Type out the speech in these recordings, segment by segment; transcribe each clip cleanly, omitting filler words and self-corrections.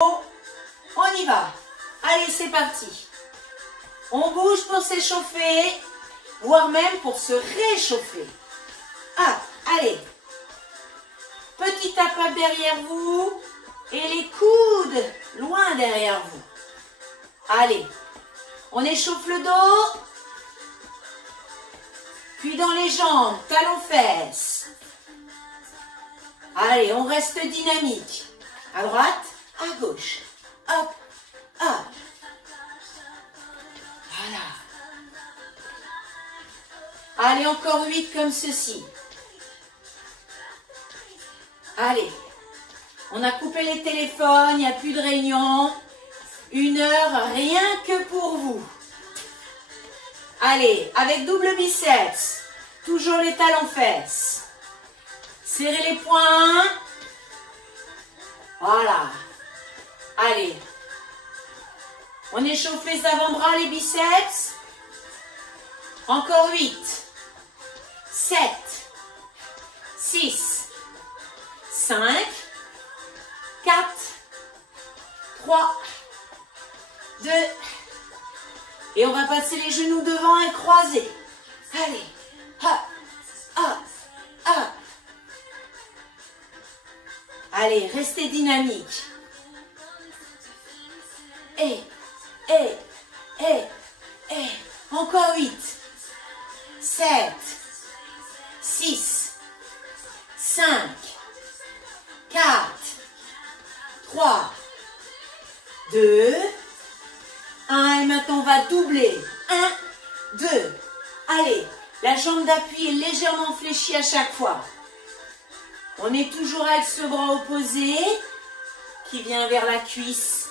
On y va. Allez, c'est parti. On bouge pour s'échauffer, voire même pour se réchauffer. Ah, allez. Petit tape derrière vous et les coudes loin derrière vous. Allez, on échauffe le dos, puis dans les jambes, talons-fesses. Allez, on reste dynamique. À droite, à gauche. Hop, hop. Voilà. Allez, encore 8 comme ceci. Allez, on a coupé les téléphones, il n'y a plus de réunion. 1 heure rien que pour vous. Allez, avec double biceps, toujours les talons-fesses. Serrez les poings. Voilà. Allez. On échauffe les avant-bras, les biceps. Encore 8, 7, 6, 5, 4, 3, 2. Et on va passer les genoux devant et croiser. Allez. Hop, hop, hop. Allez, restez dynamique. Et. Encore 8, 7, 6, 5, 4, 3, 2, 1. Et maintenant, on va doubler. 1, 2. Allez, la jambe d'appui est légèrement fléchie à chaque fois. On est toujours avec ce bras opposé qui vient vers la cuisse.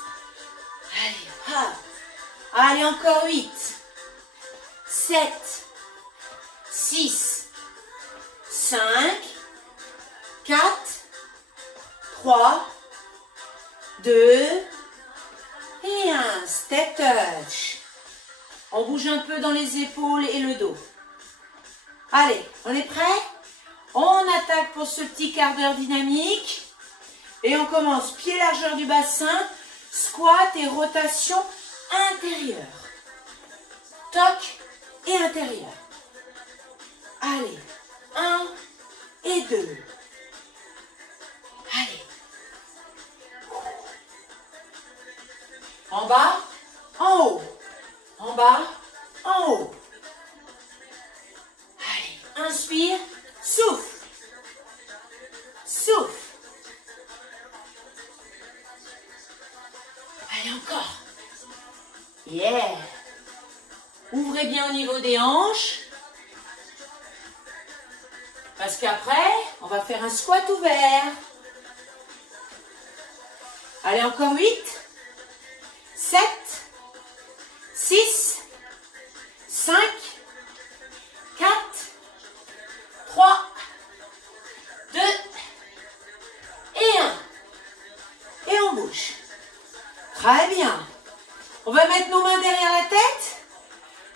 Allez, hop. Allez, encore 8, 7, 6, 5, 4, 3, 2 et 1. Step touch. On bouge un peu dans les épaules et le dos. Allez, on est prêt? On attaque pour ce petit quart d'heure dynamique. Et on commence pied largeur du bassin, squat et rotation intérieure. Toc et intérieur. Allez, 1 et 2. Allez. En bas, en haut. En bas, en haut. Allez, inspire, souffle. Souffle. Allez, encore. Yeah. Ouvrez bien au niveau des hanches. Parce qu'après, on va faire un squat ouvert. Allez, encore 8, 7, 6, 5, 4, 3, 2 et 1. Et on bouge. Très bien. On va mettre nos mains derrière la tête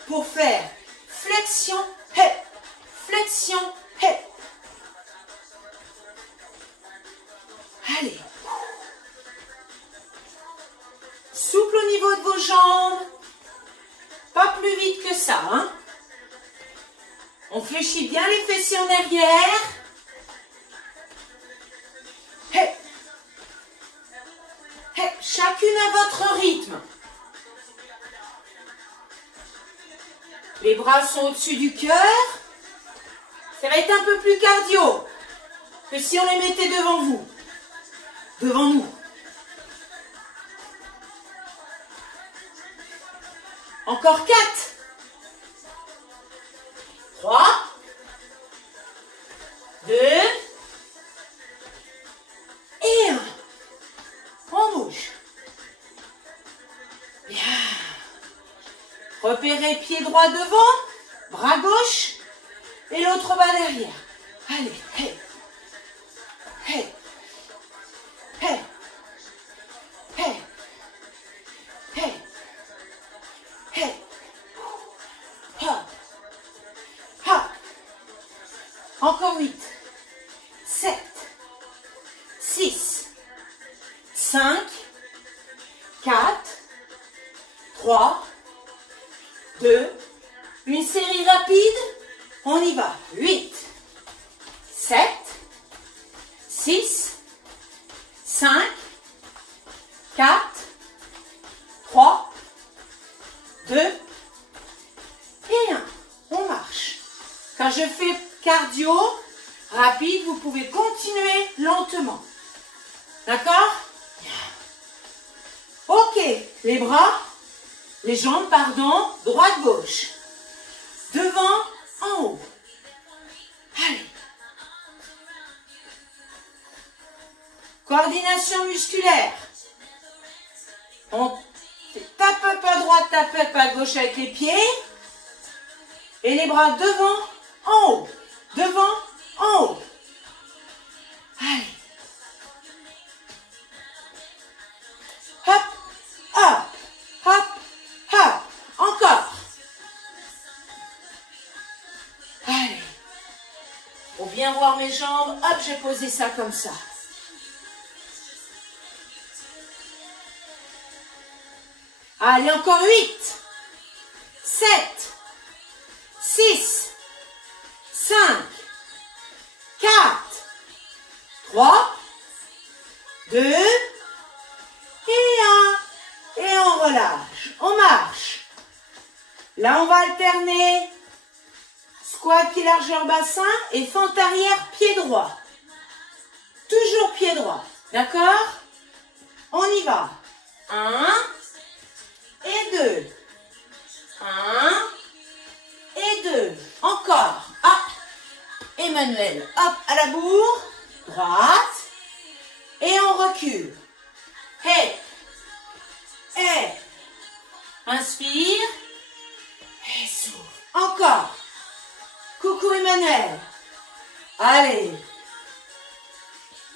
pour faire flexion, hip, flexion, hip. Allez. Souple au niveau de vos jambes. Pas plus vite que ça, hein. On fléchit bien les fessiers en arrière. Hip. Hip. Chacune à votre rythme. Les bras sont au-dessus du cœur. Ça va être un peu plus cardio que si on les mettait devant vous. Devant nous. Encore 4. 3. 2. Et 1. On bouge. Bien. Repérez pied droit devant, bras gauche et l'autre bas derrière. Allez, hey, hey, hey, hey, hey, hey, hop, hop. Encore 8, 7, 6, 5, 4, 3, 2, une série rapide, on y va. 8, 7, 6, 5, 4, 3, 2 et 1. On marche. Quand je fais cardio rapide, vous pouvez continuer lentement. D'accord? Ok, les bras, les jambes, pardon, droite-gauche. Devant, en haut. Allez. Coordination musculaire. On tape pas droite, tape pas gauche avec les pieds. Et les bras devant, en haut. Devant, en haut. Allez. Hop, hop, hop, hop. Encore. Allez. Pour bien voir mes jambes, hop, j'ai posé ça comme ça. Allez, encore 8, 7, 6, 5, 4, 3, 2 et 1. Et on relâche. On marche. Là, on va alterner squat pied largeur bassin et fente arrière pied droit. Toujours pied droit. D'accord? On y va. 1 et 2. 1 et 2. Encore. Hop. Emmanuel. Hop, à la bourre. Droite. Et on recule. Hey. Hey. Inspire. Et souffle. Encore. Coucou Emmanuel. Allez.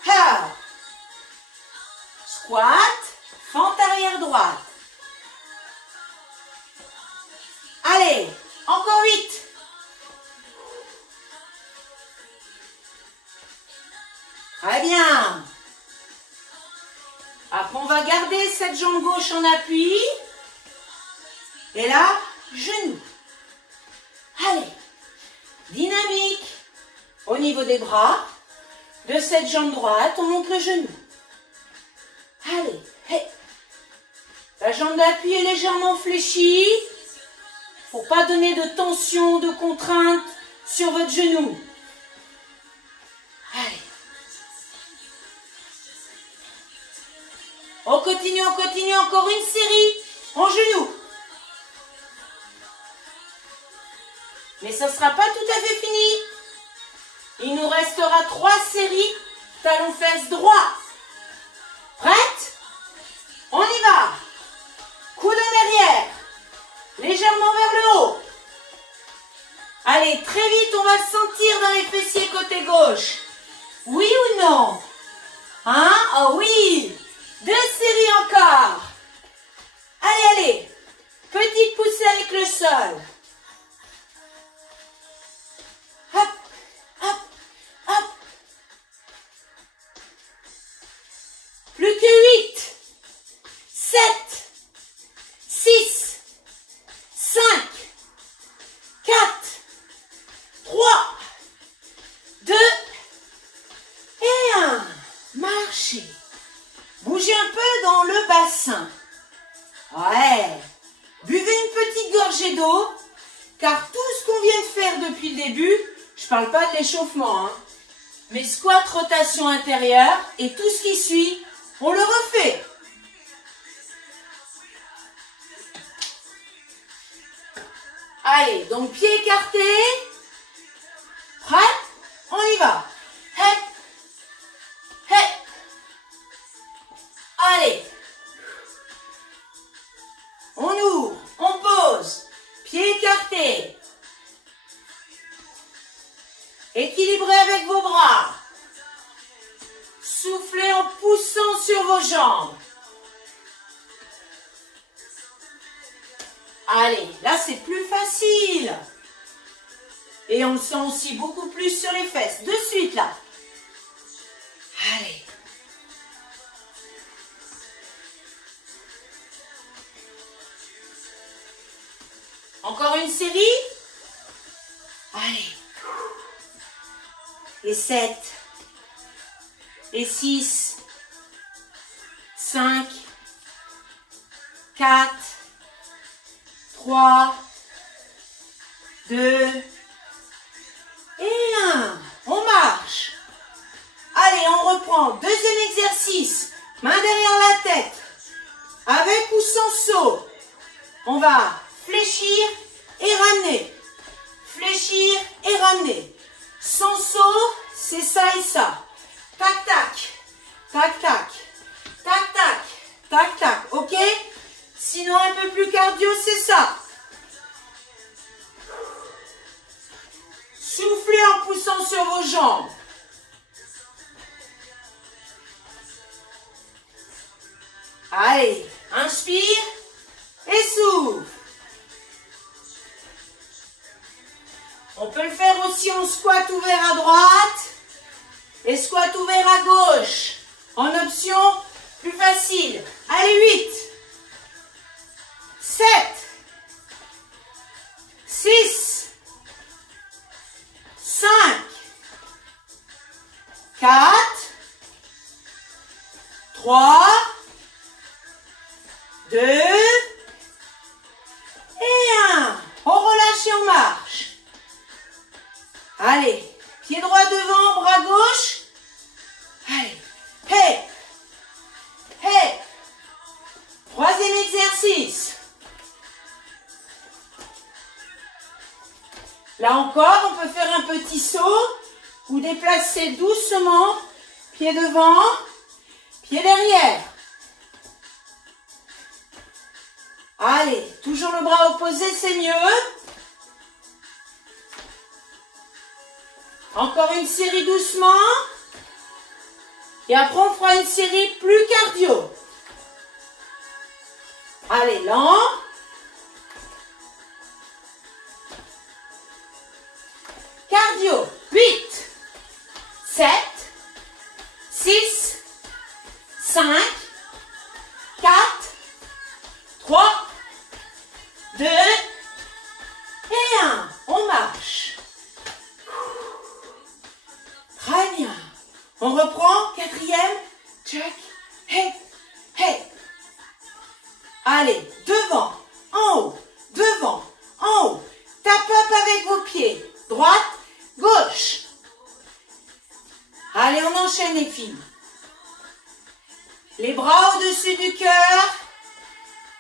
Ha. Squat. Fente arrière droite. Allez, encore 8. Très bien. Après, on va garder cette jambe gauche en appui. Et là, genou. Allez, dynamique. Au niveau des bras, de cette jambe droite, on monte le genou. Allez, hey. La jambe d'appui est légèrement fléchie. Pour pas donner de tension, de contrainte sur votre genou. Allez. On continue, encore une série en genou. Mais ça ne sera pas tout à fait fini. Il nous restera 3 séries talons-fesses droit. Prête? On y va. Coude en arrière. Légèrement vers le haut. Allez, très vite, on va sentir dans les fessiers côté gauche. Oui ou non? Hein? Oh oui. 2 séries encore. Allez, allez. Petite poussée avec le sol. Hop, hop, hop. Plus que 8, 7, 6, 5, 4, 3, 2 et 1. Marchez. Bougez un peu dans le bassin. Ouais. Buvez une petite gorgée d'eau, car tout ce qu'on vient de faire depuis le début, je ne parle pas de l'échauffement, hein, mais squat, rotation intérieure et tout ce qui suit, on le refait. Allez, donc pied écarté. Prêt? On y va. Hep. Hep. Allez. On ouvre, on pose. Pied écarté. Équilibrez avec vos bras. Soufflez en poussant sur vos jambes. Allez, là c'est plus facile. Et on le sent aussi beaucoup plus sur les fesses. De suite là. Allez. Encore une série. Allez. Et 7. Et 6. 5. 4. 3. 2. Et 1. On marche. Allez, on reprend. Deuxième exercice. Main derrière la tête. Avec ou sans saut. On va fléchir et ramener. Fléchir et ramener. Sans saut, c'est ça et ça. Tac, tac. Tac, tac. Tac, tac. Tac, tac. Ok? Sinon, un peu plus cardio, c'est ça. Soufflez en poussant sur vos jambes. Allez, inspire et souffle. On peut le faire aussi en squat ouvert à droite et squat ouvert à gauche. En option plus facile. Allez, 8, 7, 6, 5, 4, 3, 2 et 1. On relâche et on marche. Allez, pied droit devant, bras gauche. Allez, hey, hey. Troisième exercice. Là encore, on peut faire un petit saut ou déplacer doucement, pied devant, pied derrière. Allez, toujours le bras opposé, c'est mieux. Encore une série doucement. Et après, on fera une série plus cardio. Allez, lent. Cardio. 8, 7, 6, 5, 4, 3, 2 et 1. On marche. Très bien. On reprend. Quatrième. Check. Hey. Hey. Allez. Devant. En haut. Devant. En haut. Tap up avec vos pieds. Droite. Gauche. Allez, on enchaîne les filles. Les bras au-dessus du cœur.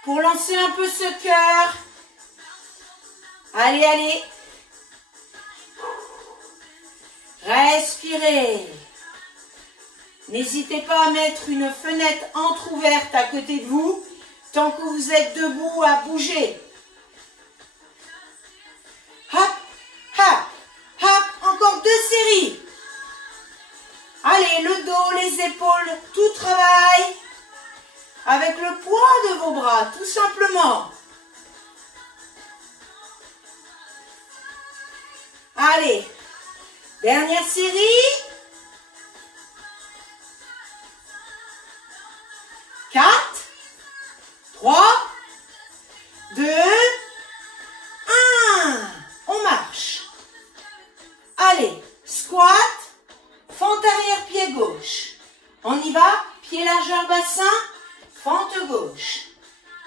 Pour lancer un peu ce cœur. Allez, allez. Respirez. N'hésitez pas à mettre une fenêtre entrouverte à côté de vous tant que vous êtes debout à bouger. Hop, hop, hop. Encore 2 séries. Allez, le dos, les épaules, tout travaille avec le poids de vos bras, tout simplement. Allez, dernière série. 4, 3, 2, 1. On marche. Allez, squat, fente arrière, pied gauche. On y va, pied largeur bassin, fente gauche.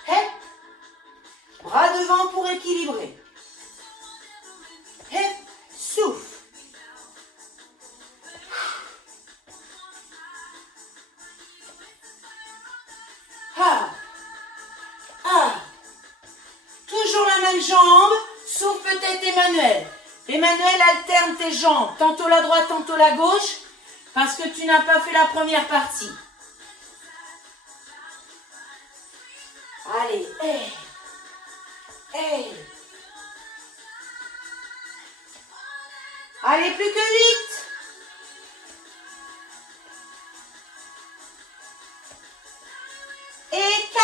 Hep. Bras devant pour équilibrer. Hep. Souffle. Ah. Ah. Toujours la même jambe, sauf peut-être Emmanuel. Emmanuel, alterne tes jambes, tantôt la droite, tantôt la gauche, parce que tu n'as pas fait la première partie. Allez, hey, hey. Allez, plus que 8. Et 4.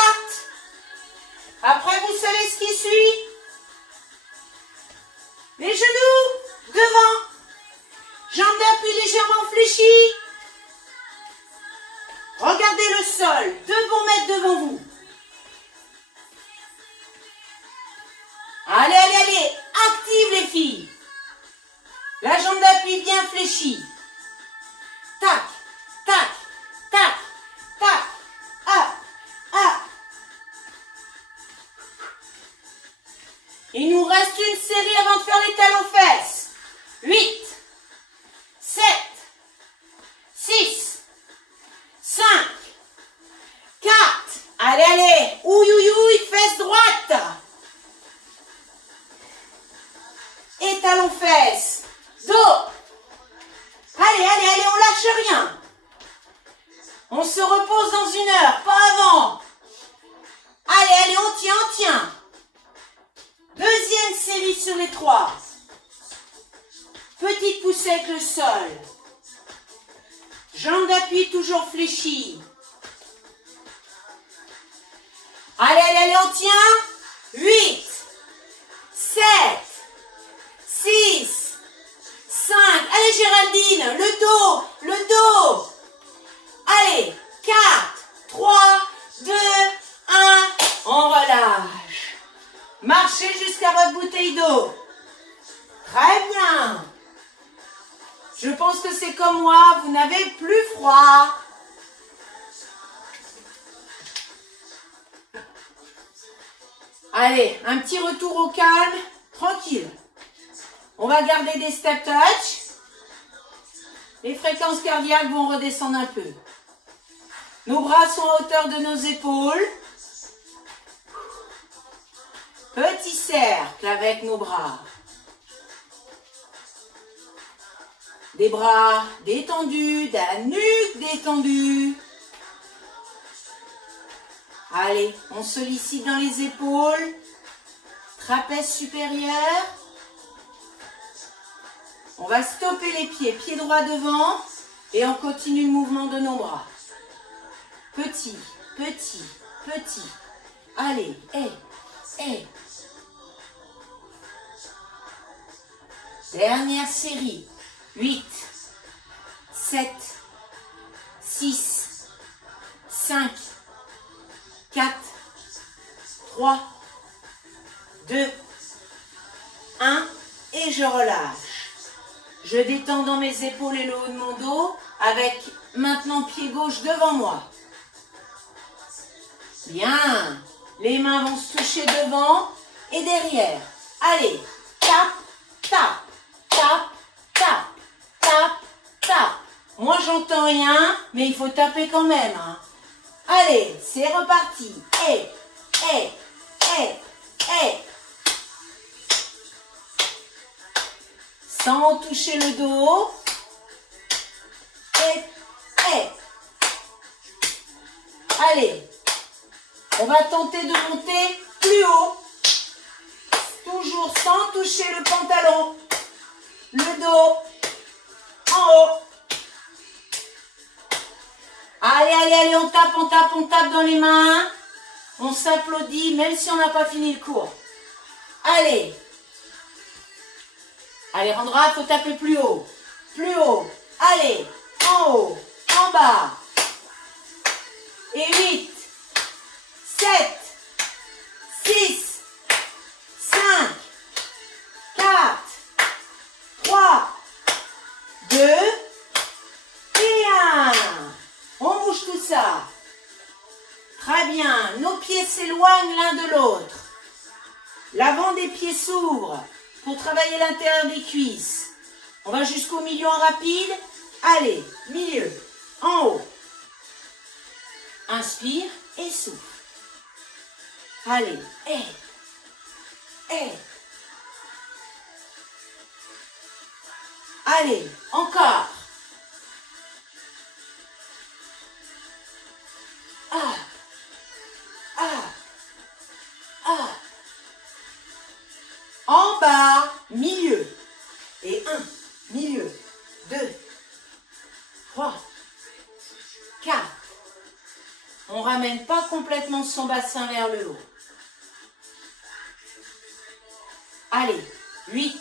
Après, vous savez ce qui suit. Les genoux devant. Jambes d'appui légèrement fléchies. Regardez le sol. 2 bons mètres devant vous. Allez, allez. filles. La jambe d'appui bien fléchie. Tac, tac, tac, tac. Up, up. Il nous reste une série avant de faire les talons-fesses. 8, 7, 6, 5, 4. Allez, allez. Ouille, ouille, ouille, fesse droite. Et talons-fesses. Dos. Allez, allez, allez, on lâche rien. On se repose dans 1 heure, pas avant. Allez, allez, on tient, on tient. Deuxième série sur les 3. Petite poussée avec le sol. Jambe d'appui toujours fléchie. Allez, allez, allez, on tient. 8, 7, 6, 5. Allez, Géraldine, le dos, le dos. Allez, 4, 3, 2, 1. On relâche. Marchez jusqu'à votre bouteille d'eau. Très bien. Je pense que c'est comme moi, vous n'avez plus froid. Allez, un petit retour au calme, tranquille. On va garder des step touch. Les fréquences cardiaques vont redescendre un peu. Nos bras sont à hauteur de nos épaules. Petit cercle avec nos bras. Des bras détendus, de la nuque détendue. Allez, on sollicite dans les épaules. Trapèze supérieur. On va stopper les pieds, pied droit devant. Et on continue le mouvement de nos bras. Petit, petit, petit. Allez, et. Dernière série. 8, 7, 6, 5, 4, 3, 2, 1. Et je relâche. Je détends dans mes épaules et le haut de mon dos avec maintenant pied gauche devant moi. Bien. Les mains vont se toucher devant et derrière. Allez. Tape, tape, tape, tape, tape, tape. Moi, j'entends rien, mais il faut taper quand même. Hein. Allez, c'est reparti. Et. Sans toucher le dos. Et. Allez. On va tenter de monter plus haut. Toujours sans toucher le pantalon. Le dos. En haut. Allez, allez, allez, on tape dans les mains. On s'applaudit même si on n'a pas fini le cours. Allez. Allez, Rendra, il faut taper plus haut. Plus haut. Allez. En haut. En bas. Et 8, 7, 6, 5, 4, 3, 2 et 1. On bouge tout ça. Très bien. Nos pieds s'éloignent l'un de l'autre. L'avant des pieds s'ouvre pour travailler l'intérieur des cuisses. On va jusqu'au milieu en rapide. Allez, milieu, en haut. Inspire et souffle. Allez, et. Allez, encore. En bas, milieu. Et 1, milieu. 2, 3, 4. On ne ramène pas complètement son bassin vers le haut. Allez, 8,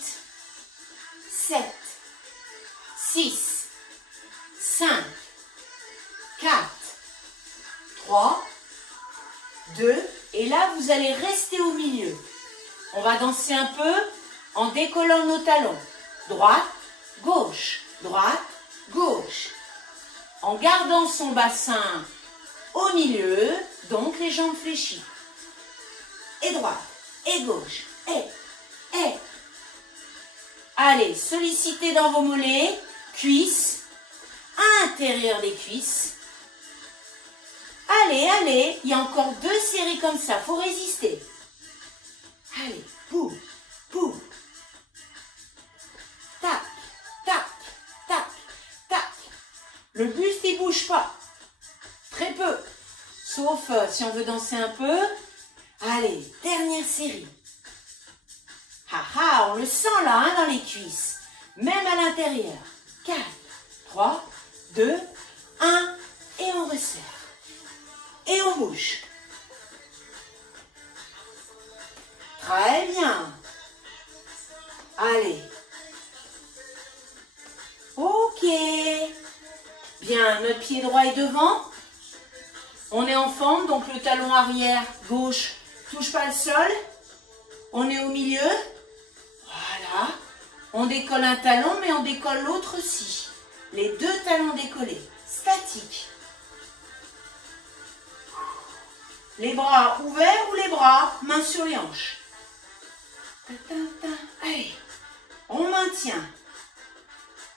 7, 6, 5, 4, 3, 2. Et là, vous allez rester au milieu. On va danser un peu en décollant nos talons. Droite, gauche, droite, gauche. En gardant son bassin au milieu, donc les jambes fléchies. Et droite, et gauche, et. Allez, sollicitez dans vos mollets, cuisses, intérieur des cuisses. Allez, allez, il y a encore 2 séries comme ça, il faut résister. Allez, boum, boum. Tac, tac, tac, tac. Le buste, il ne bouge pas. Très peu. Sauf si on veut danser un peu. Allez, dernière série. Ah ah, on le sent là, hein, dans les cuisses. Même à l'intérieur. 4, 3, 2, 1. Et on resserre. Et on bouge. Très bien. Allez. Ok. Bien, notre pied droit est devant. On est en forme, donc le talon arrière gauche touche pas le sol. On est au milieu. Voilà. On décolle un talon, mais on décolle l'autre aussi. Les 2 talons décollés. Statique. Les bras ouverts ou les bras, mains sur les hanches. Allez, on maintient.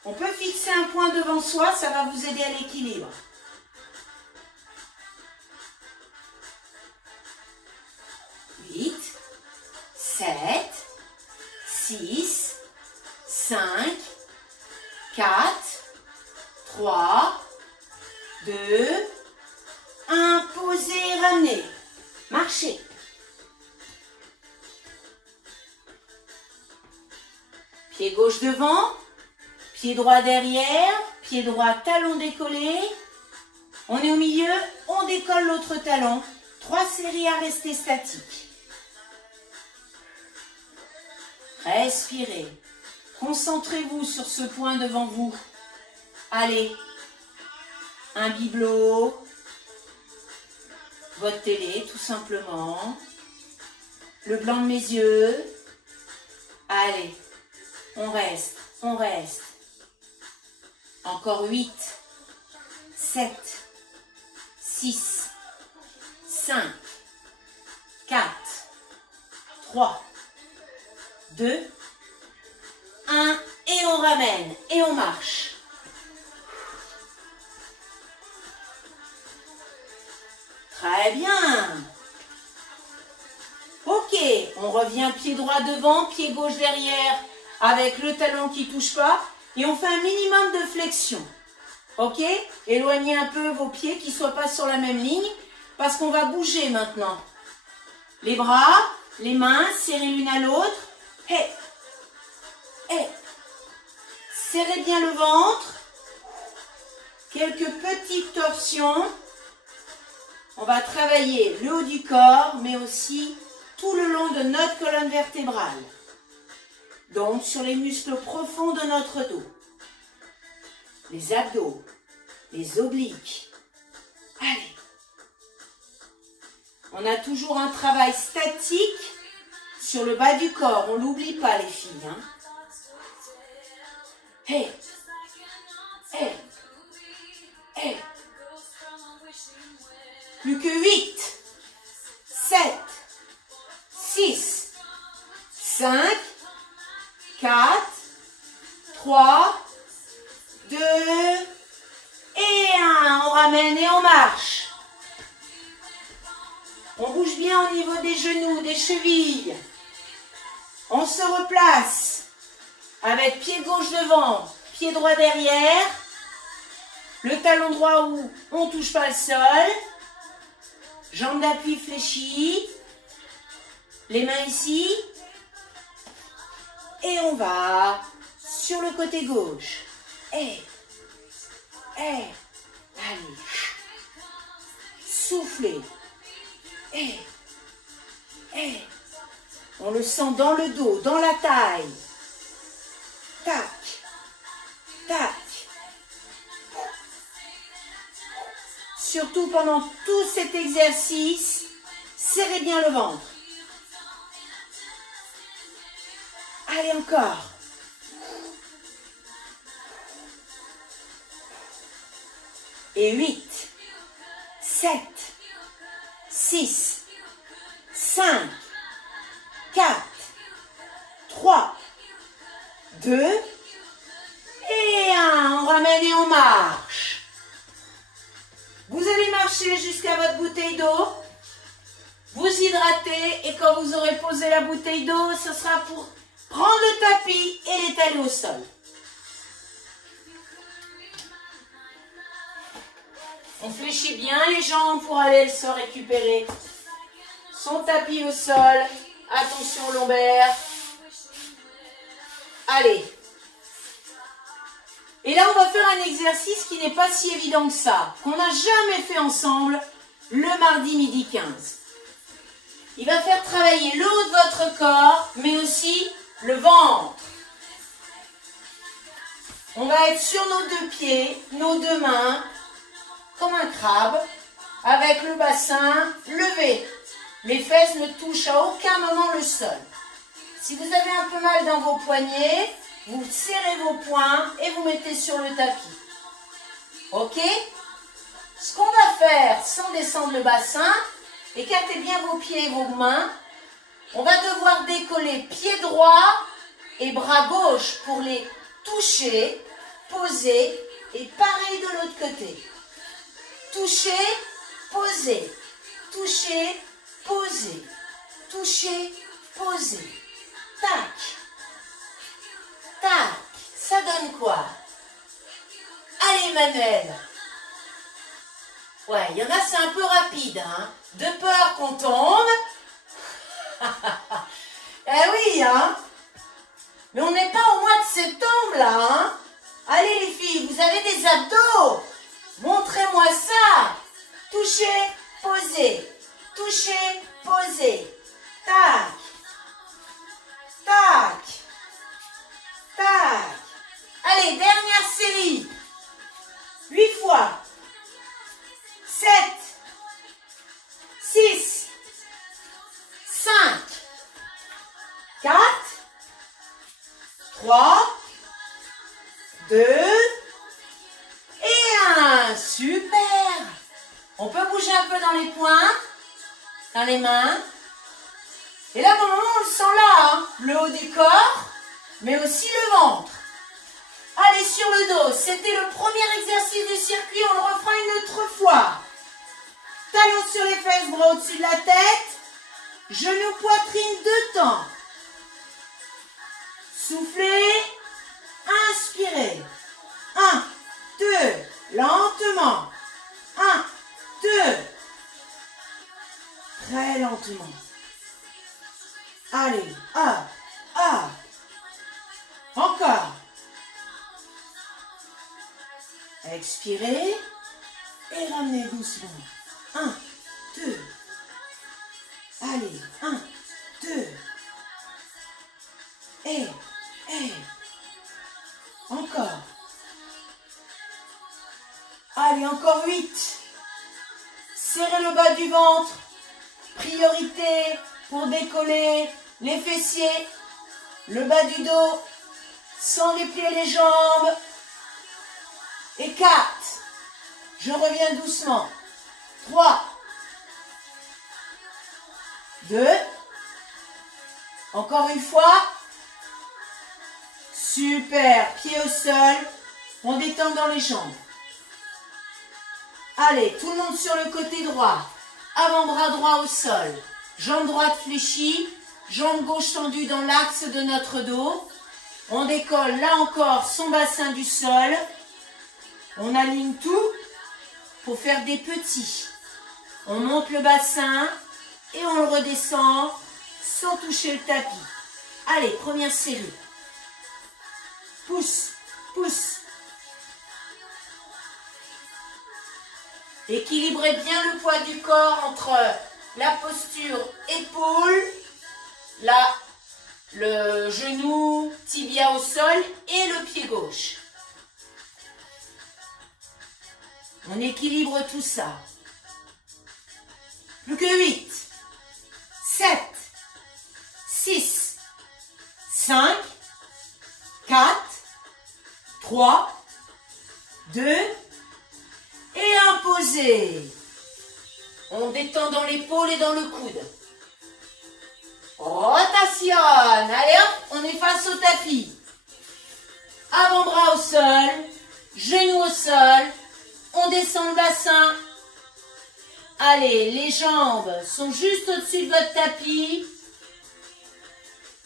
On peut fixer un point devant soi, ça va vous aider à l'équilibre. 8, 7, 6, 5, 4, 3, 2, 1, posez, ramenez. Marchez. Pied gauche devant, pied droit derrière, pied droit talon décollé. On est au milieu, on décolle l'autre talon. 3 séries à rester statiques. Respirez. Concentrez-vous sur ce point devant vous. Allez. Un bibelot. Votre télé, tout simplement. Le blanc de mes yeux. Allez. On reste. On reste. Encore 8, 7, 6, 5, 4, 3, 2, 1, et on ramène, et on marche. Très bien. Ok, on revient pied droit devant, pied gauche derrière, avec le talon qui ne touche pas, et on fait un minimum de flexion. Ok? Éloignez un peu vos pieds, qu'ils ne soient pas sur la même ligne, parce qu'on va bouger maintenant. Les bras, les mains, serrez l'une à l'autre. Hey. Hey. Serrez bien le ventre. Quelques petites torsions. On va travailler le haut du corps, mais aussi tout le long de notre colonne vertébrale. Donc, sur les muscles profonds de notre dos. Les abdos, les obliques. Allez. On a toujours un travail statique sur le bas du corps. On ne l'oublie pas, les filles. Hein. Hey. Hey. Hey. Plus que 8, 7, 6, 5, 4, 3, 2, et 1. On ramène et on marche. On bouge bien au niveau des genoux, des chevilles. On se replace avec pied gauche devant, pied droit derrière. Le talon droit où on ne touche pas le sol. Jambes d'appui fléchies. Les mains ici. Et on va sur le côté gauche. Et. Allez. Soufflez. Et. On le sent dans le dos, dans la taille. Tac. Tac. Surtout pendant tout cet exercice, serrez bien le ventre. Allez, encore. Et 8, 7, 6, 5, 4, 3, 2, et 1. On ramène et on marche. Vous allez marcher jusqu'à votre bouteille d'eau. Vous hydratez et quand vous aurez posé la bouteille d'eau, ce sera pour prendre le tapis et l'étaler au sol. On fléchit bien les jambes pour aller se récupérer. Son tapis au sol. Attention lombaire. Allez. Et là, on va faire un exercice qui n'est pas si évident que ça, qu'on n'a jamais fait ensemble le mardi midi 15. Il va faire travailler le haut de votre corps, mais aussi le ventre. On va être sur nos deux pieds, nos deux mains, comme un crabe, avec le bassin levé. Les fesses ne touchent à aucun moment le sol. Si vous avez un peu mal dans vos poignets, vous serrez vos poings et vous mettez sur le tapis. Ok? Ce qu'on va faire sans descendre le bassin, écartez bien vos pieds et vos mains. On va devoir décoller pied droit et bras gauche pour les toucher, poser et pareil de l'autre côté. Toucher, poser, toucher, poser, toucher, poser. Tac, tac. Ça donne quoi? Allez Manuel. Ouais, il y en a, c'est un peu rapide, hein. De peur qu'on tombe. Eh oui, hein. Mais on n'est pas au mois de septembre, là, hein. Allez les filles, vous avez des abdos. Montrez-moi ça. Touchez, posez. Touchez, posez. Tac. Tac. Tac. Allez, dernière série. 8 fois. 7. 6. 5. 4. 3. 2. Et 1. Super. On peut bouger un peu dans les poings, dans les mains. Et là, pour le moment, on le sent là, hein, le haut du corps, mais aussi le ventre. Allez, sur le dos. C'était le premier exercice du circuit. On le refera une autre fois. Talons sur les fesses, bras au-dessus de la tête. Genoux, poitrine, deux temps. Soufflez. Inspirez. 1, 2. Lentement. 1, 2. Très lentement. Allez. 1, 1. Encore. Expirez. Et ramenez doucement. 1, 2. Allez. 1, 2. Et. Encore. Allez, encore 8. Serrez le bas du ventre. Priorité pour décoller les fessiers, le bas du dos, sans déplier les jambes. Et 4. Je reviens doucement. 3. 2. Encore une fois. Super. Pied au sol. On détend dans les jambes. Allez, tout le monde sur le côté droit. Avant-bras droit au sol. Jambe droite fléchie. Jambe gauche tendue dans l'axe de notre dos. On décolle là encore son bassin du sol. On aligne tout pour faire des petits. On monte le bassin et on le redescend sans toucher le tapis. Allez, première série. Pousse, pousse. Équilibrez bien le poids du corps entre la posture épaule, le genou, tibia au sol et le pied gauche. On équilibre tout ça. Plus que 8, 7, 6, 5, 3, 2, et imposé. On détend dans l'épaule et dans le coude. Rotation. Allez hop, on est face au tapis. Avant-bras au sol, genoux au sol. On descend le bassin. Allez, les jambes sont juste au-dessus de votre tapis.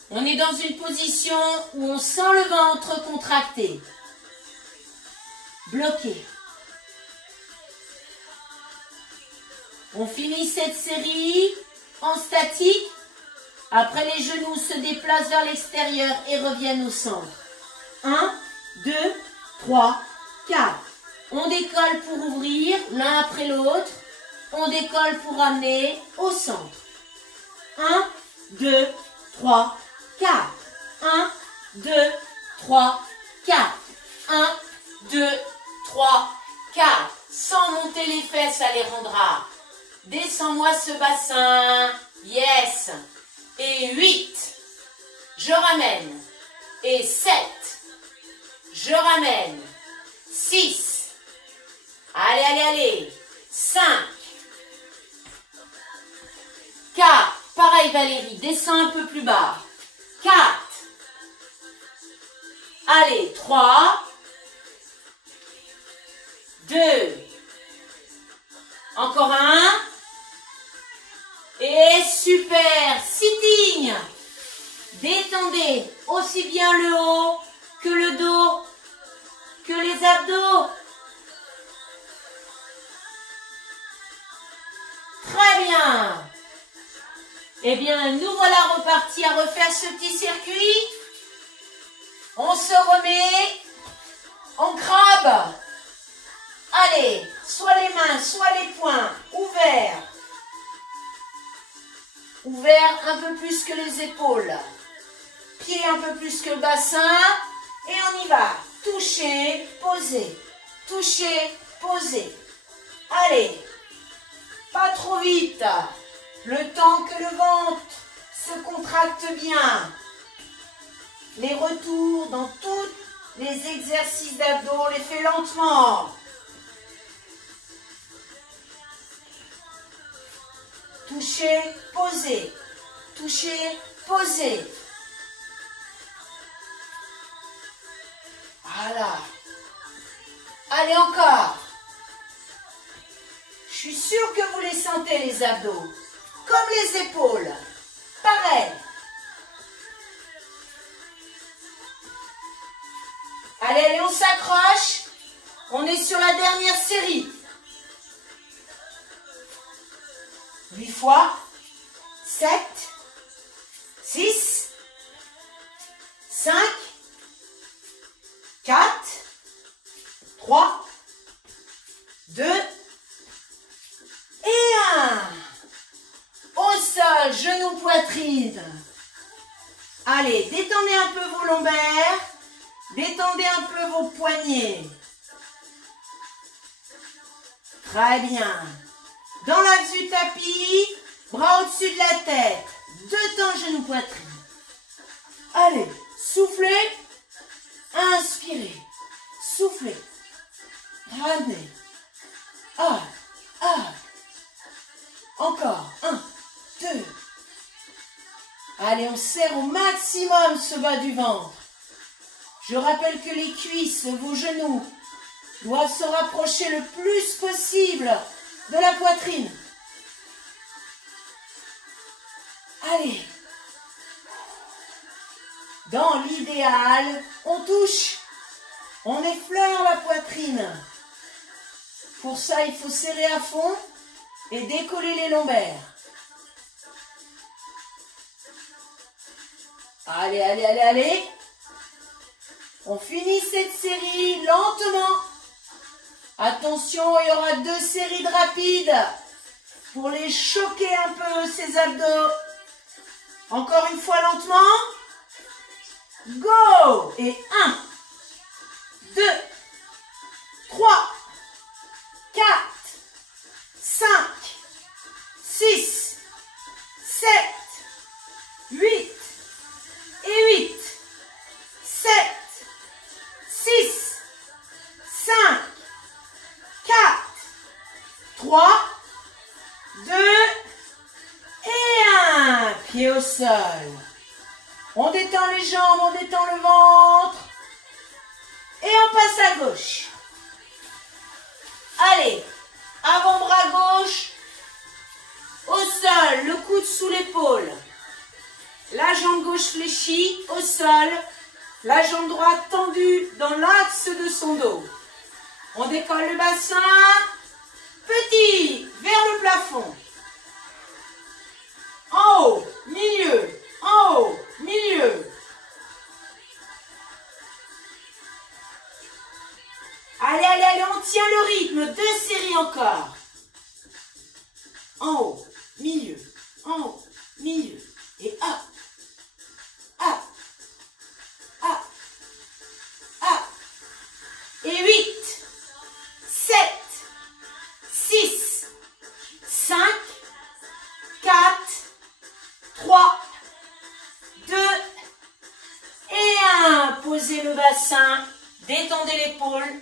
On est dans une position où on sent le ventre contracté. Bloqué. On finit cette série en statique. Après, les genoux se déplacent vers l'extérieur et reviennent au centre. 1, 2, 3, 4. On décolle pour ouvrir l'un après l'autre. On décolle pour ramener au centre. 1, 2, 3, 4. 1, 2, 3, 4. 1, 2, 3, 4. Sans monter les fesses, ça les rendra. Descends-moi ce bassin. Yes. Et 8. Je ramène. Et 7. Je ramène. 6. Allez, allez, allez. 5. 4. Pareil Valérie, descends un peu plus bas. 4. Allez, 3. 2. Encore un. Et super. Sitting. Détendez aussi bien le haut que le dos, que les abdos. Très bien. Eh bien, nous voilà repartis à refaire ce petit circuit. On se remet en crabe. Allez, soit les mains, soit les poings ouverts. Ouverts un peu plus que les épaules. Pieds un peu plus que le bassin. Et on y va. Toucher, poser. Toucher, poser. Allez. Pas trop vite. Le temps que le ventre se contracte bien. Les retours dans tous les exercices d'abdos, on les fait lentement. Toucher, poser. Toucher, poser. Voilà. Allez encore. Je suis sûre que vous les sentez les abdos. Comme les épaules. Pareil. Allez, allez, on s'accroche. On est sur la dernière série. 8 fois. 7. 6. 5. 4. 3. 2. Et 1. Au sol, genoux, poitrine. Allez, détendez un peu vos lombaires. Détendez un peu vos poignets. Très bien. Dans l'axe du tapis, bras au-dessus de la tête. Deux temps, genoux, poitrine. Allez, soufflez. Inspirez. Soufflez. Ramenez. Ah, ah. Encore. 1, 2. Allez, on serre au maximum ce bas du ventre. Je rappelle que les cuisses, vos genoux, doivent se rapprocher le plus possible de la poitrine. Allez. Dans l'idéal, on touche. On effleure la poitrine. Pour ça, il faut serrer à fond et décoller les lombaires. Allez, allez, allez, allez. On finit cette série lentement. Attention, il y aura 2 séries de rapides pour les choquer un peu, ces abdos. Encore une fois lentement. Go! Et 1, 2, 3, 4, 5, 6, 7, 8, et 8, 7, 6, pieds au sol. On détend les jambes, on détend le ventre. Et on passe à gauche. Allez, avant-bras gauche, au sol, le coude sous l'épaule. La jambe gauche fléchie, au sol. La jambe droite tendue dans l'axe de son dos. On décolle le bassin. Petit, vers le plafond. En haut, milieu, en haut, milieu. Allez, allez, allez, on tient le rythme. 2 séries encore. En haut, milieu, en haut, milieu. Et hop, hop, hop, hop. Et 8, 7, 6, 5, 4, 3, 2 et 1. Posez le bassin, détendez l'épaule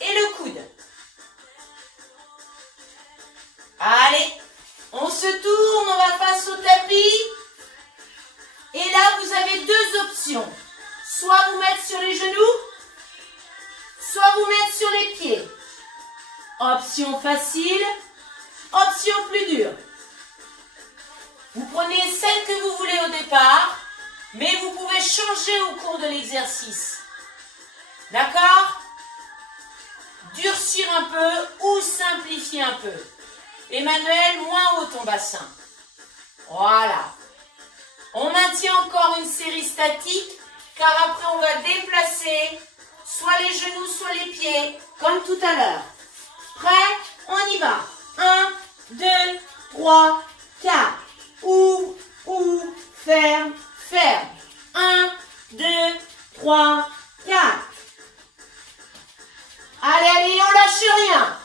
et le coude. Allez, on se tourne, on va face au tapis. Et là, vous avez 2 options. Soit vous mettre sur les genoux, soit vous mettre sur les pieds. Option facile, option plus dure. Vous prenez celle que vous voulez au départ, mais vous pouvez changer au cours de l'exercice. D'accord? Durcir un peu ou simplifier un peu. Emmanuel, moins haut ton bassin. Voilà. On maintient encore une série statique, car après on va déplacer soit les genoux, soit les pieds, comme tout à l'heure. Prêt? On y va. 1, 2, 3, 4. Ouvre, ouvre, ferme, ferme. 1, 2, 3, 4. Allez, allez, on lâche rien.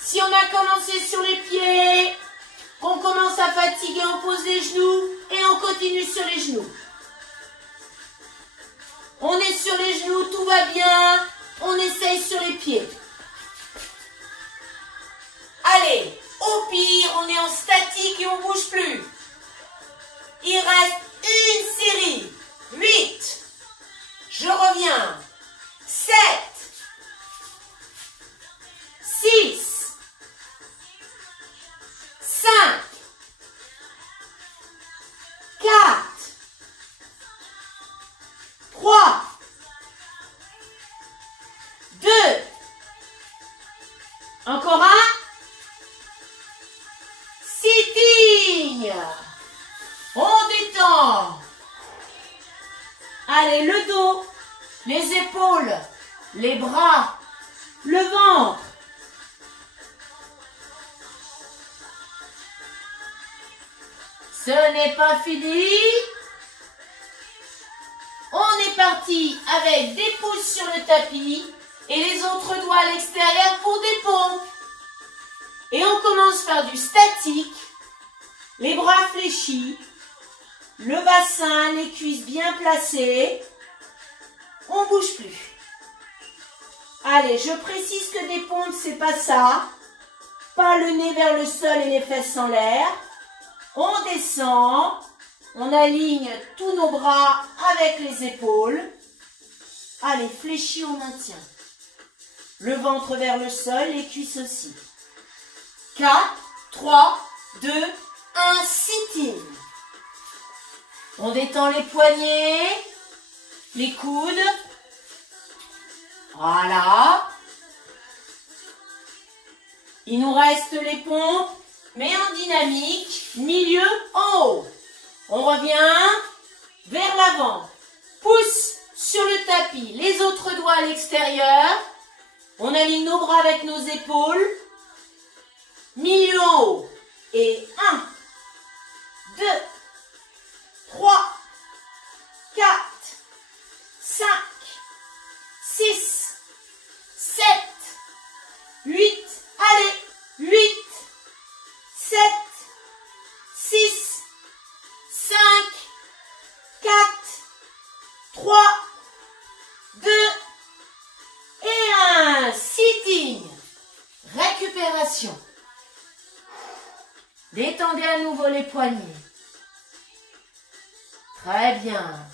Si on a commencé sur les pieds, qu'on commence à fatiguer, on pose les genoux et on continue sur les genoux. On est sur les genoux, tout va bien. On essaye sur les pieds. Allez, au pire, on est en statique et on ne bouge plus. Il reste une série. 8. Je reviens. 7. 6. 5. 4. 3. 2. Encore un. Sitting. On détend. Allez, le dos, les épaules, les bras, le ventre. Ce n'est pas fini. On est parti avec des pouces sur le tapis et les autres doigts à l'extérieur pour des pompes. Et on commence par du statique, les bras fléchis, le bassin, les cuisses bien placées. On ne bouge plus. Allez, je précise que des pompes, c'est pas ça. Pas le nez vers le sol et les fesses en l'air. On descend, on aligne tous nos bras avec les épaules. Allez, fléchis, on maintient. Le ventre vers le sol, les cuisses aussi. 4, 3, 2, 1, sitting. On détend les poignets, les coudes. Voilà. Il nous reste les pompes, mais en dynamique, milieu en haut. On revient vers l'avant. Pouce sur le tapis, les autres doigts à l'extérieur. On aligne nos bras avec nos épaules. Milieu en haut. Et 1, 2, 3, 4, 5, 6, 7, 8. Allez, 8, 7, 6, 5, 4, 3, 2 et 1. Sitting. Récupération. Détendez à nouveau les poignets. Très bien.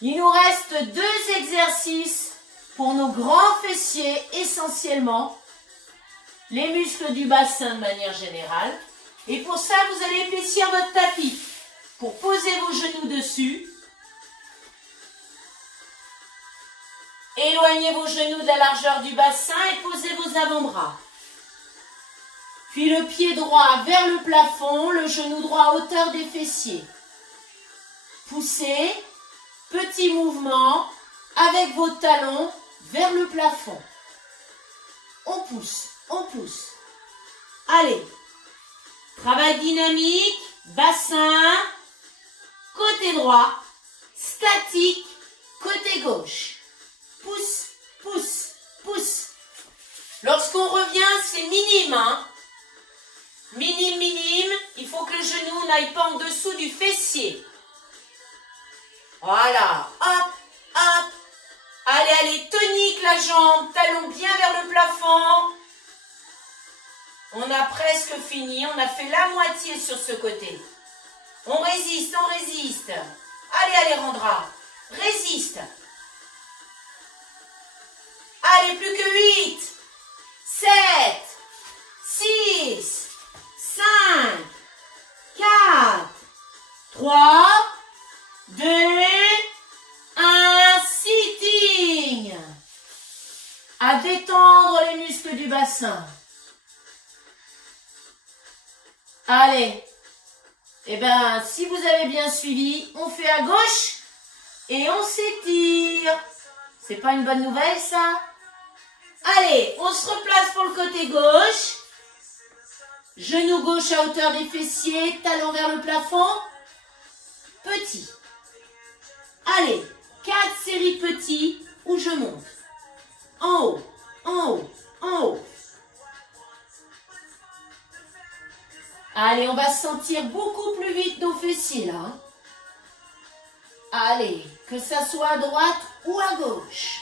Il nous reste 2 exercices pour nos grands fessiers essentiellement. Les muscles du bassin de manière générale. Et pour ça, vous allez épaissir votre tapis. Pour poser vos genoux dessus. Éloignez vos genoux de la largeur du bassin et posez vos avant-bras. Puis le pied droit vers le plafond, le genou droit à hauteur des fessiers. Poussez, petit mouvement avec vos talons vers le plafond. On pousse, on pousse. Allez, travail dynamique, bassin, côté droit, statique, côté gauche. Pousse, pousse, pousse. Lorsqu'on revient, c'est minime, hein? Minime, minime. Il faut que le genou n'aille pas en dessous du fessier. Voilà. Hop, hop. Allez, allez, tonique la jambe. Talon bien vers le plafond. On a presque fini. On a fait la moitié sur ce côté. On résiste, on résiste. Allez, allez, Rendra. Résiste. Allez, plus que 8, 7, 6, 5, 4, 3, 2, 1, sitting. À détendre les muscles du bassin. Allez. Eh bien, si vous avez bien suivi, on fait à gauche et on s'étire. C'est pas une bonne nouvelle, ça? Allez, on se replace pour le côté gauche. Genou gauche à hauteur des fessiers, talon vers le plafond. Petit. Allez, 4 séries petits où je monte. En haut, en haut, en haut. Allez, on va sentir beaucoup plus vite nos fessiers, là. Hein. Allez, que ça soit à droite ou à gauche.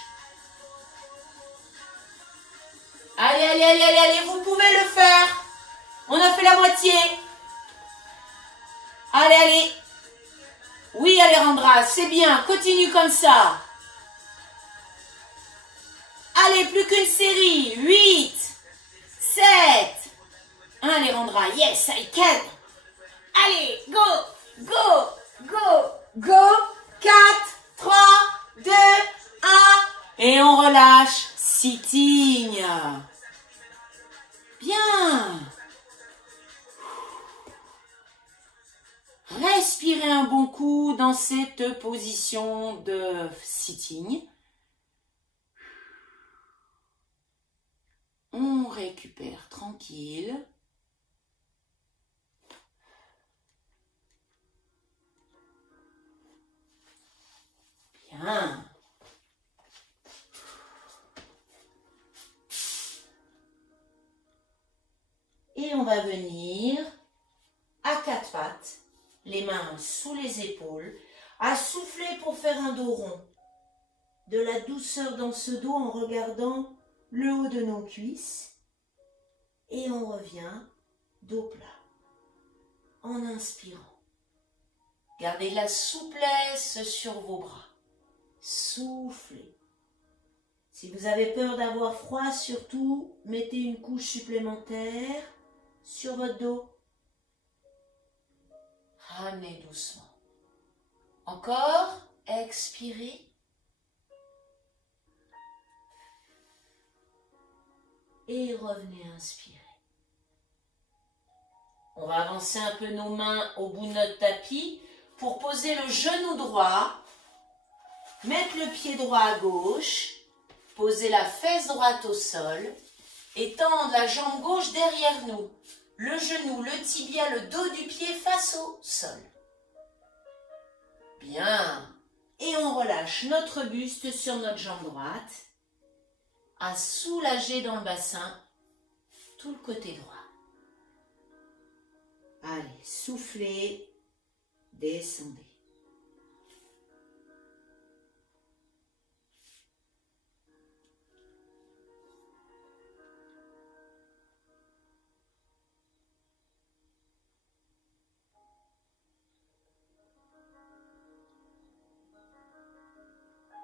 Allez, allez, allez, allez, allez, vous pouvez le faire. On a fait la moitié. Allez, allez. Oui, Alejandra, c'est bien, continue comme ça. Allez, plus qu'une série. 8, 7. Alejandra, yes, I can. Allez, go, go, go, go. 4, 3, 2, 1. Et on relâche. Sitting. Bien. Respirez un bon coup dans cette position de sitting. On récupère tranquille. Bien. Et on va venir à 4 pattes, les mains sous les épaules, à souffler pour faire un dos rond. De la douceur dans ce dos en regardant le haut de nos cuisses. Et on revient dos plat, en inspirant. Gardez la souplesse sur vos bras. Soufflez. Si vous avez peur d'avoir froid, surtout, mettez une couche supplémentaire sur votre dos. Ramenez doucement. Encore, expirez. Et revenez inspirer. On va avancer un peu nos mains au bout de notre tapis pour poser le genou droit, mettre le pied droit à gauche, poser la fesse droite au sol et tendre la jambe gauche derrière nous. Le genou, le tibia, le dos du pied face au sol. Bien. Et on relâche notre buste sur notre jambe droite à soulager dans le bassin tout le côté droit. Allez, soufflez, descendez.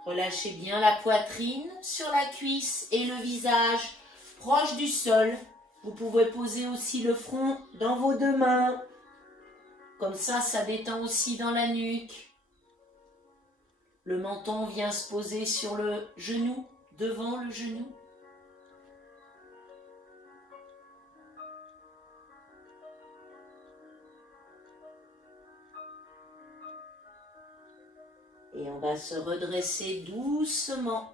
Relâchez bien la poitrine sur la cuisse et le visage proche du sol. Vous pouvez poser aussi le front dans vos deux mains. Comme ça détend aussi dans la nuque. Le menton vient se poser sur le genou, devant le genou. Et on va se redresser doucement.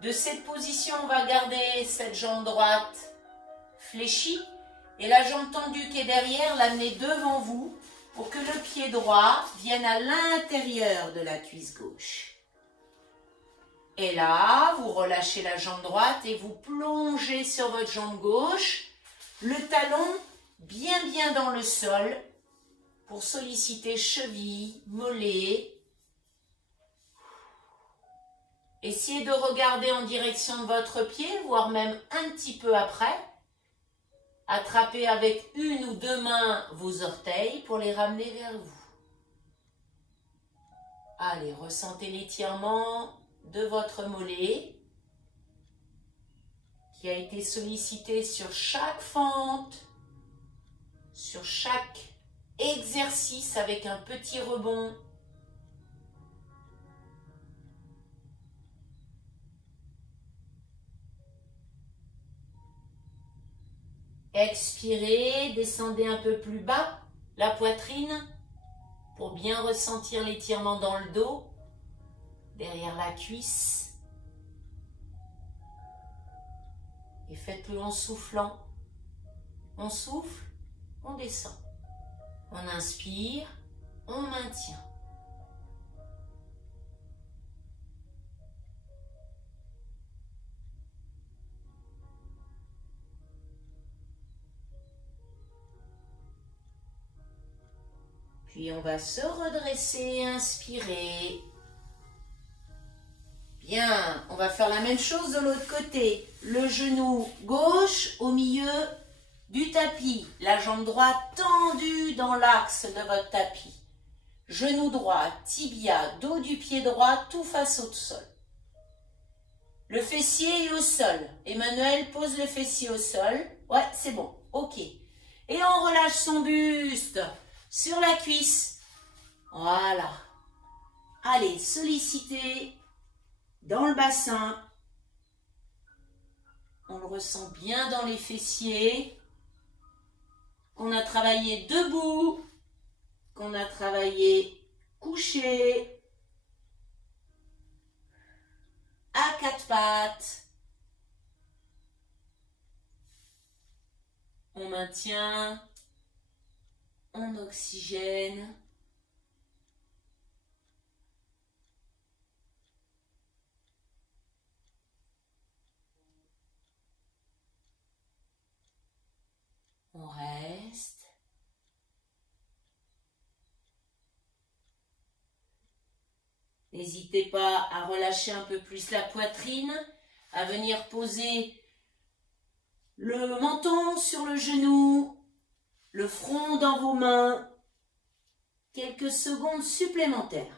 De cette position, on va garder cette jambe droite fléchie et la jambe tendue qui est derrière, l'amener devant vous pour que le pied droit vienne à l'intérieur de la cuisse gauche. Et là, vous relâchez la jambe droite et vous plongez sur votre jambe gauche, le talon bien dans le sol pour solliciter cheville, mollet. Essayez de regarder en direction de votre pied, voire même un petit peu après. Attrapez avec une ou deux mains vos orteils pour les ramener vers vous. Allez, ressentez l'étirement de votre mollet qui a été sollicité sur chaque fente, sur chaque exercice avec un petit rebond. Expirez, descendez un peu plus bas la poitrine pour bien ressentir l'étirement dans le dos, derrière la cuisse. Et faites-le en soufflant. On souffle, on descend. On inspire, on maintient. Puis on va se redresser, inspirer. Bien, on va faire la même chose de l'autre côté. Le genou gauche au milieu du tapis. La jambe droite tendue dans l'axe de votre tapis. Genou droit, tibia, dos du pied droit, tout face au sol. Le fessier est au sol. Emmanuel pose le fessier au sol. Ouais, c'est bon. Ok. Et on relâche son buste sur la cuisse. Voilà. Allez, sollicitez dans le bassin. On le ressent bien dans les fessiers. Qu'on a travaillé debout. Qu'on a travaillé couché. À quatre pattes. On maintient. On oxygène. On reste. N'hésitez pas à relâcher un peu plus la poitrine, à venir poser le menton sur le genou, le front dans vos mains. Quelques secondes supplémentaires.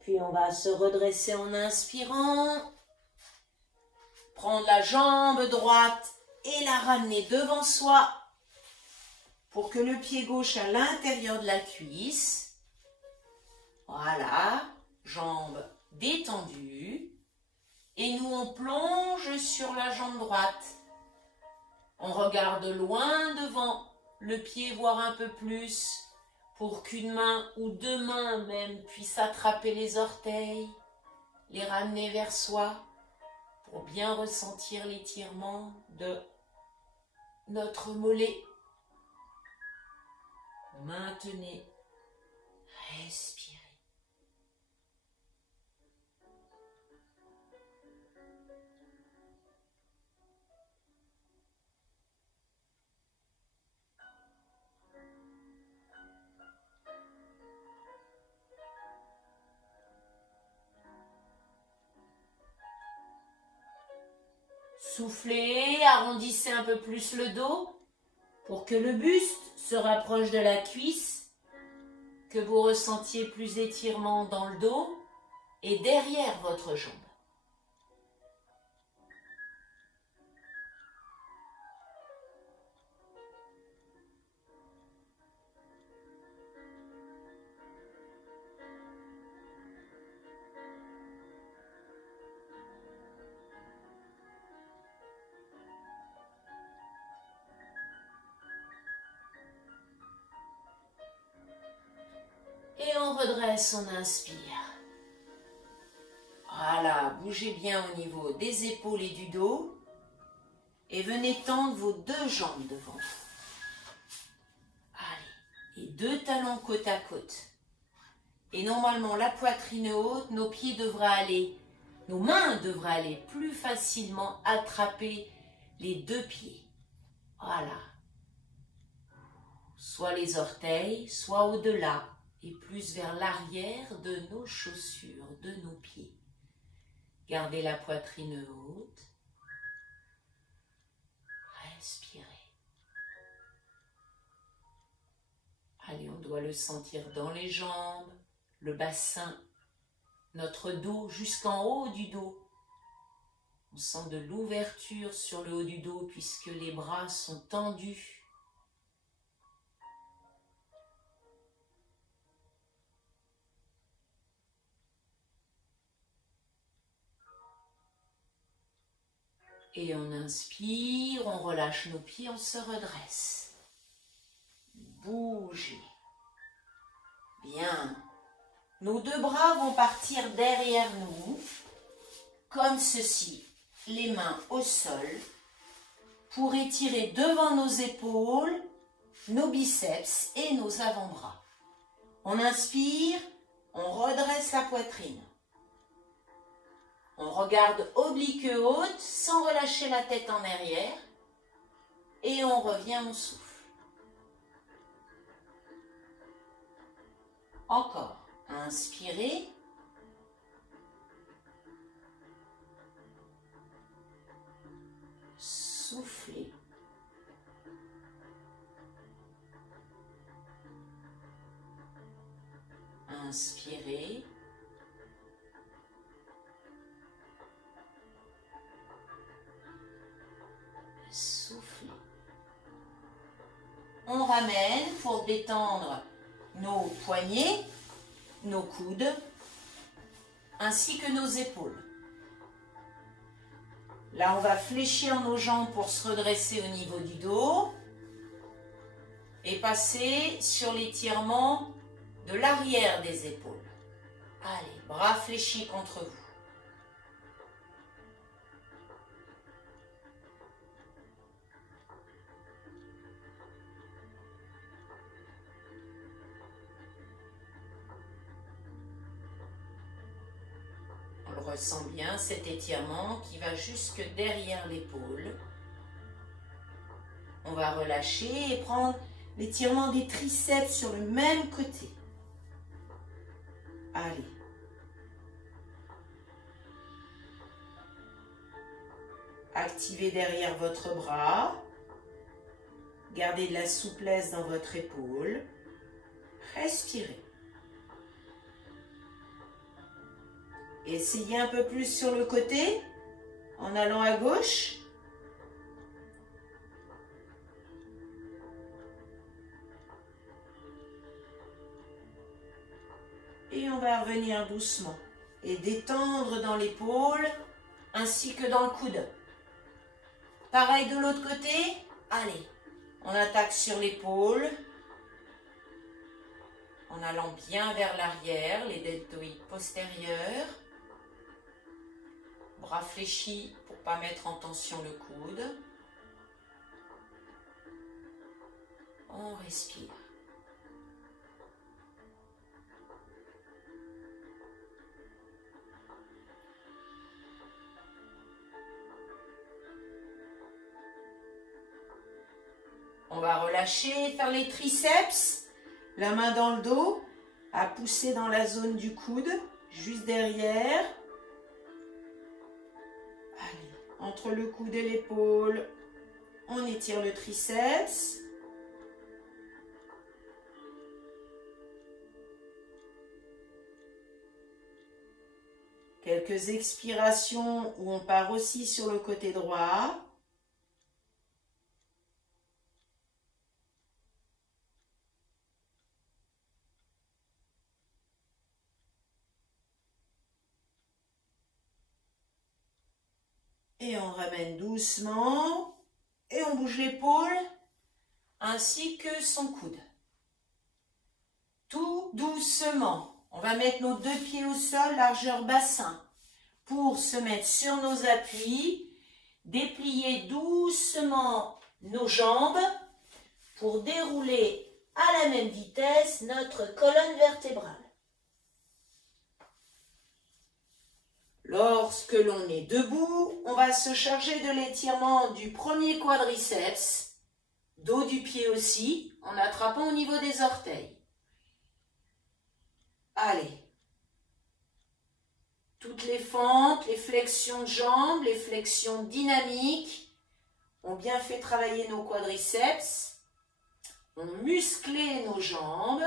Puis on va se redresser en inspirant. Prendre la jambe droite et la ramener devant soi pour que le pied gauche à l'intérieur de la cuisse. Voilà, jambe détendue. Et nous, on plonge sur la jambe droite. On regarde loin devant le pied, voire un peu plus, pour qu'une main ou deux mains même puissent attraper les orteils, les ramener vers soi, pour bien ressentir l'étirement de notre mollet. Maintenez, respirez. Soufflez, arrondissez un peu plus le dos pour que le buste se rapproche de la cuisse, que vous ressentiez plus d'étirement dans le dos et derrière votre jambe. Et on redresse, on inspire. Voilà, bougez bien au niveau des épaules et du dos. Et venez tendre vos deux jambes devant vous. Allez, et deux talons côte à côte. Et normalement, la poitrine haute, nos pieds devraient aller, nos mains devraient aller plus facilement attraper les deux pieds. Voilà. Soit les orteils, soit au-delà. Et plus vers l'arrière de nos chaussures, de nos pieds. Gardez la poitrine haute. Respirez. Allez, on doit le sentir dans les jambes, le bassin, notre dos jusqu'en haut du dos. On sent de l'ouverture sur le haut du dos puisque les bras sont tendus. Et on inspire, on relâche nos pieds, on se redresse. Bougez. Bien. Nos deux bras vont partir derrière nous, comme ceci, les mains au sol, pour étirer devant nos épaules, nos biceps et nos avant-bras. On inspire, on redresse la poitrine. On regarde oblique haute sans relâcher la tête en arrière. Et on revient, on souffle. Encore. Inspirez. Soufflez. Inspirez. Soufflez. On ramène pour détendre nos poignets, nos coudes, ainsi que nos épaules. Là, on va fléchir nos jambes pour se redresser au niveau du dos et passer sur l'étirement de l'arrière des épaules. Allez, bras fléchis contre vous. On ressent bien cet étirement qui va jusque derrière l'épaule. On va relâcher et prendre l'étirement des triceps sur le même côté. Allez. Activez derrière votre bras. Gardez de la souplesse dans votre épaule. Respirez. Essayez un peu plus sur le côté, en allant à gauche. Et on va revenir doucement et détendre dans l'épaule ainsi que dans le coude. Pareil de l'autre côté. Allez, on attaque sur l'épaule en allant bien vers l'arrière, les deltoïdes postérieurs. Bras fléchis pour ne pas mettre en tension le coude. On respire. On va relâcher, faire les triceps, la main dans le dos, à pousser dans la zone du coude, juste derrière. Allez, entre le coude et l'épaule. On étire le triceps. Quelques expirations où on part aussi sur le côté droit. Et on ramène doucement et on bouge l'épaule ainsi que son coude. Tout doucement. On va mettre nos deux pieds au sol, largeur bassin, pour se mettre sur nos appuis, déplier doucement nos jambes pour dérouler à la même vitesse notre colonne vertébrale. Lorsque l'on est debout, on va se charger de l'étirement du premier quadriceps, dos du pied aussi, en attrapant au niveau des orteils. Allez. Toutes les fentes, les flexions de jambes, les flexions dynamiques ont bien fait travailler nos quadriceps, ont musclé nos jambes.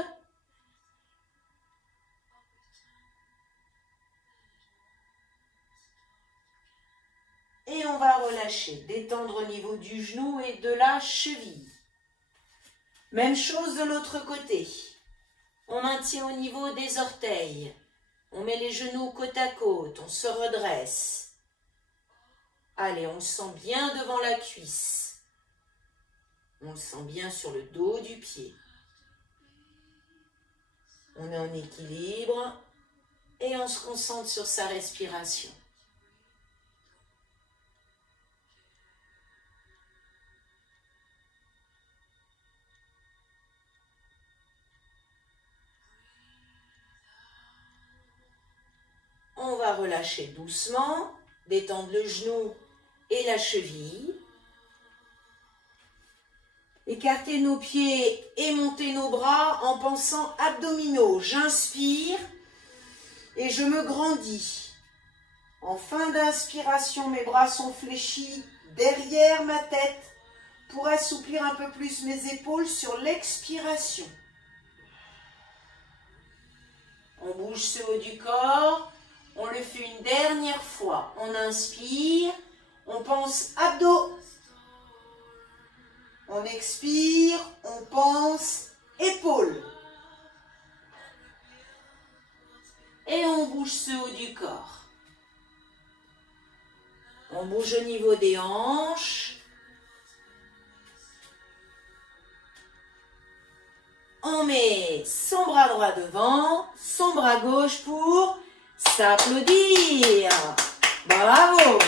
Et on va relâcher, détendre au niveau du genou et de la cheville. Même chose de l'autre côté. On maintient au niveau des orteils. On met les genoux côte à côte, on se redresse. Allez, on le sent bien devant la cuisse. On le sent bien sur le dos du pied. On est en équilibre et on se concentre sur sa respiration. On va relâcher doucement, détendre le genou et la cheville. Écarter nos pieds et monter nos bras en pensant abdominaux. J'inspire et je me grandis. En fin d'inspiration, mes bras sont fléchis derrière ma tête pour assouplir un peu plus mes épaules sur l'expiration. On bouge ce haut du corps. On le fait une dernière fois. On inspire, on pense abdos. On expire, on pense épaules. Et on bouge ce haut du corps. On bouge au niveau des hanches. On met son bras droit devant, son bras gauche pour s'applaudir. Bravo!